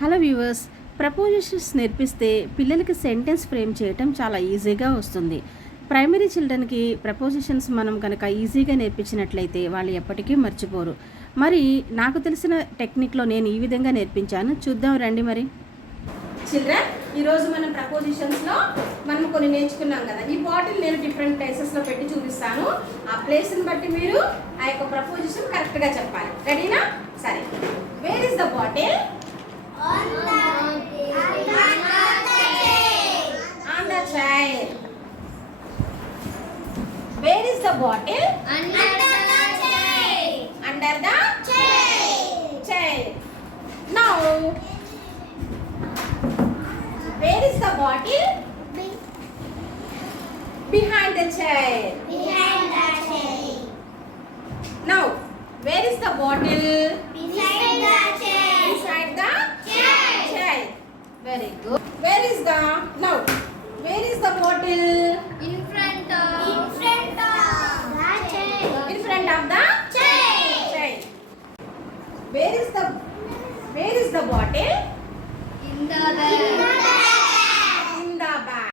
Hello viewers, prepositions నేర్పిస్తే పిల్లలకి sentence frame చేయటం చాలా ఈజీగా వస్తుంది. ప్రైమరీ చిల్డ్రన్కి ప్రపోజిషన్స్ మనం కనుక ఈజీగా నేర్పించినట్లయితే వాళ్ళు ఎప్పటికీ మర్చిపోరు. మరి నాకు తెలిసిన టెక్నిక్లో నేను ఈ విధంగా నేర్పించాను, చూద్దాం రండి. మరి చిల్డ్రన్, ఈరోజు మనం ప్రపోజిషన్స్లో మనం కొన్ని నేర్చుకున్నాం కదా. ఈ బాటిల్ నేను డిఫరెంట్ ప్లేసెస్లో పెట్టి చూపిస్తాను. ఆ ప్లేస్ని బట్టి మీరు ఆ యొక్క ప్రపోజిషన్ కరెక్ట్గా చెప్పాలి. రెడీనా? సరే. Where is the bottle? On the chair. Where is the bottle? Under the chair. Under the chair. Now, where is the bottle? Behind the chair. Behind the chair. Now, where is the bottle? Beside the chair. Beside the chair. Very good. Where is the where is the bottle? In front of the chair. In front of the chair. Where is the bottle? In the bed.